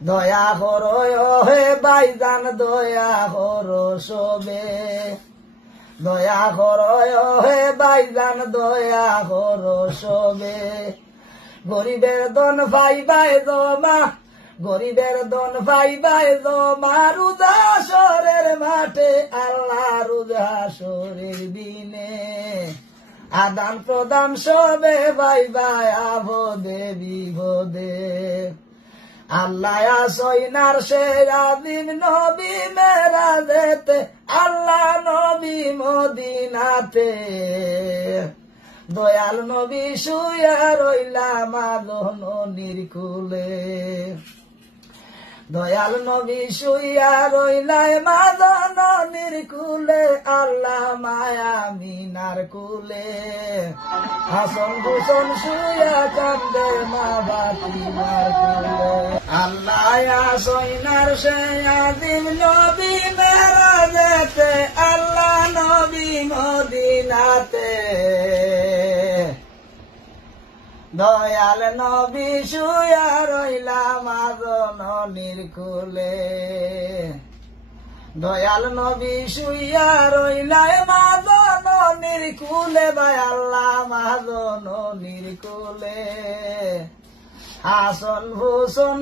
দয়া করো হে ভাইজান দয়া করো সবে দয়া করো হে ভাইজান দয়া করো সবে গরিবের দন ভাই জমা গরিবের দন ভাই জমা রোজা হাসরের মাঠে আল্লাহ রোজা হাসরের দিনে আদান প্রদান সবে ভাই আভদে বিভদে আল্লাহ আসইনার সে আদিন নবী মেরাজেতে আল্লাহ নবী মদিনাতে দয়াল নবী শুয়া রইলা মাদন নির্কুলে দয়াল নবী শুয়া রইলাই মাদন নির্কুলে আল্লাহ মায়া মিনার কুলে হাসন হুসন শুয়া কান্দে মা বাতিমার কুলে আল্লাহ আসইনার সে আদিম নবী মেরাজেতে আল্লাহ নবী মদিনাতে দয়াল নবী শুয়া রইলা মাদন নির্কুলে দয়াল নবী শুয়া রইলা মাদন নির্কুলে ভাই আল্লাহ মাদন নির্কুলে হাসন হুসন